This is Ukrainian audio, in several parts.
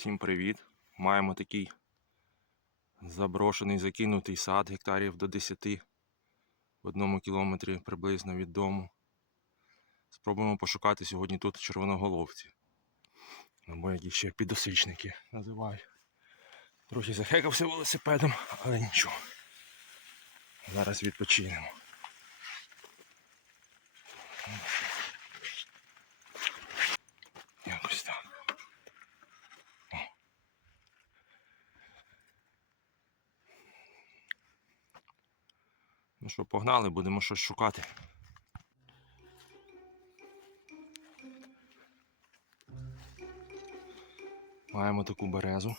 Всім привіт! Маємо такий заброшений закинутий сад гектарів до 10 в одному кілометрі приблизно від дому. Спробуємо пошукати сьогодні тут червоноголовці. Або які ще підосичники називають. Трохи захекався велосипедом, але нічого. Зараз відпочинемо. Що, погнали, будемо щось шукати. Маємо таку березу.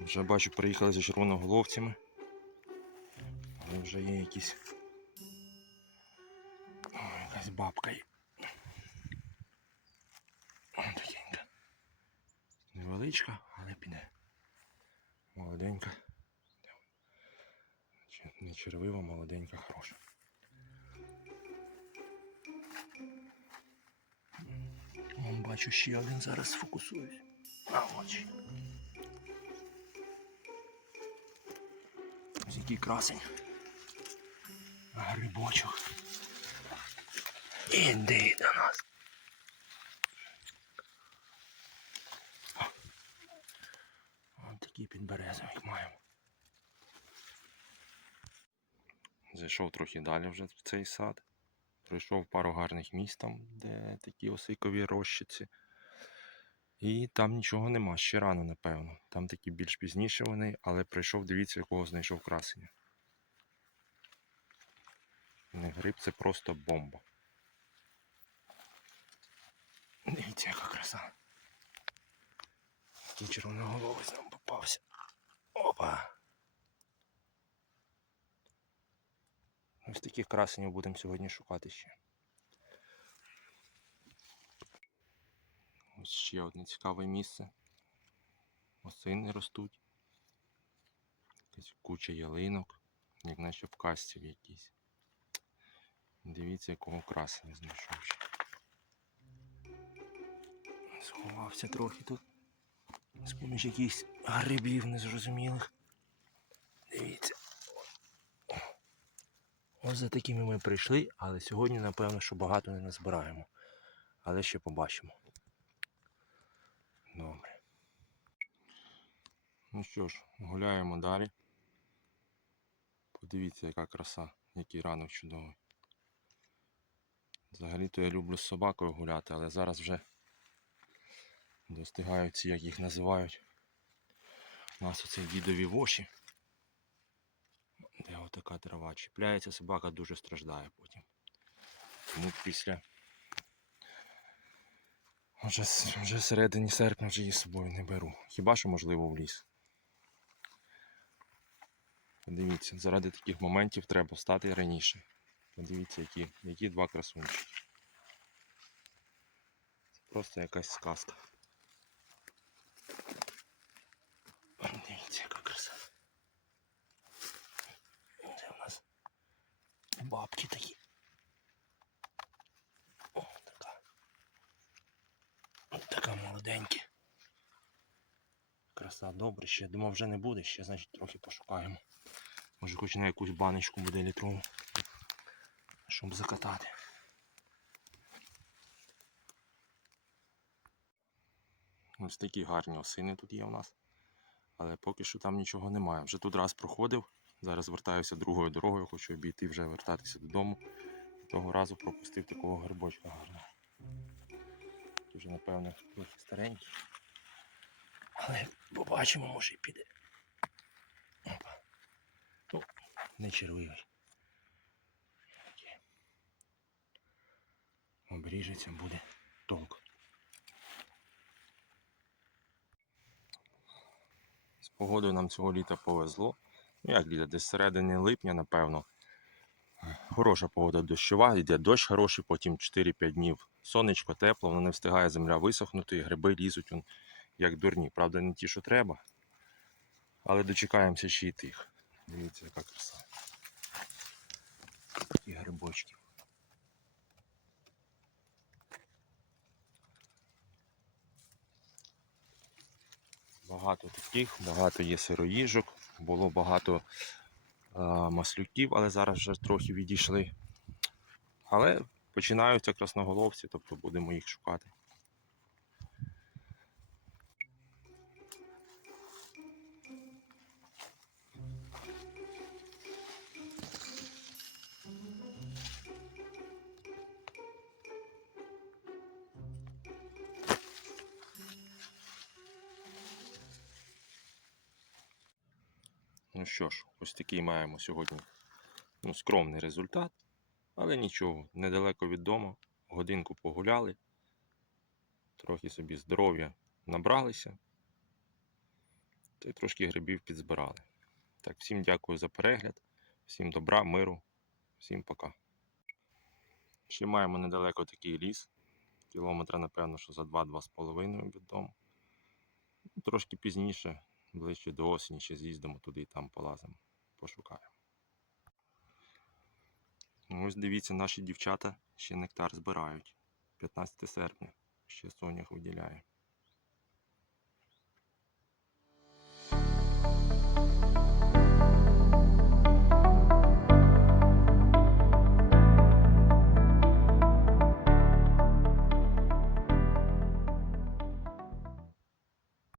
Вже бачу, приїхали за червоноголовцями. Але вже є якісь. О, якась бабка є. Невеличка, але піде. Молоденька. Не червива, молоденька, хороша. Бачу ще один зараз сфокусуюсь. А очі. Ось який красень. Грибочок. Іди до нас. Ось такий підберезовик маємо. Зайшов трохи далі вже в цей сад. Пройшов пару гарних місць там, де такі осикові рощиці. І там нічого нема, ще рано, напевно. Там такі більш пізніше вони, але прийшов, дивіться, якого знайшов красення. Не гриб, це просто бомба. Дивіться, яка краса. Який червоноголовець нам попався. Опа! Ось таких красенів будемо сьогодні шукати ще. Ось ще одне цікаве місце. Осини ростуть. Якась куча ялинок, як наче в касті в якійсь. Дивіться, якого красення знайшов. Сховався трохи тут. З поміж якихось грибів незрозумілих. Дивіться. Ось за такими ми прийшли, але сьогодні, напевно, що багато не назбираємо. Але ще побачимо. Добре. Ну що ж, гуляємо далі. Подивіться, яка краса, який ранок чудовий. Взагалі-то я люблю з собакою гуляти, але зараз вже достигають ці, як їх називають. У нас оце дідові воші. Де отака трава чіпляється, собака дуже страждає потім. Тому після вже, вже середині серпня вже її з собою не беру. Хіба що можливо в ліс. Подивіться, заради таких моментів треба встати раніше. Подивіться, які, які два красунчики. Просто якась сказка. Дивіться, яка краса. Це у нас бабки такі. О, така. Така. Краса добре, ще думав вже не буде, ще значить трохи пошукаємо. Може хоч на якусь баночку буде літрову. Щоб закатати. Ось такі гарні осини тут є у нас. Але поки що там нічого немає. Вже тут раз проходив. Зараз вертаюся другою дорогою, хочу обійти вже вертатися додому. Того разу пропустив такого грибочка гарного. Дуже, напевно, трохи старенький. Але побачимо, може і піде. Опа. Ну, не червивий. Обріжеться, буде толк. З погодою нам цього літа повезло. Ну, як літа, десь середини липня, напевно. Хороша погода дощова, йде дощ хороший, потім 4-5 днів сонечко, тепло, воно не встигає земля висохнути, і гриби лізуть як дурні. Правда, не ті, що треба. Але дочекаємося ще й тих. Дивіться, яка краса. Такі грибочки. Багато таких, багато є сироїжок, було багато маслюків, але зараз вже трохи відійшли. Але починаються красноголовці, тобто будемо їх шукати. Що ж, ось такий маємо сьогодні ну, скромний результат. Але нічого, недалеко від дому, годинку погуляли, трохи собі здоров'я набралися, та й трошки грибів підзбирали. Так, всім дякую за перегляд, всім добра, миру, всім пока. Ще маємо недалеко такий ліс. Кілометра, напевно, що за 2-2,5 від дому. Трошки пізніше, ближче до осені, ще з'їздимо туди і там полазимо, пошукаємо. Ну, Ось дивіться, наші дівчата ще нектар збирають. 15 серпня ще сонях виділяє.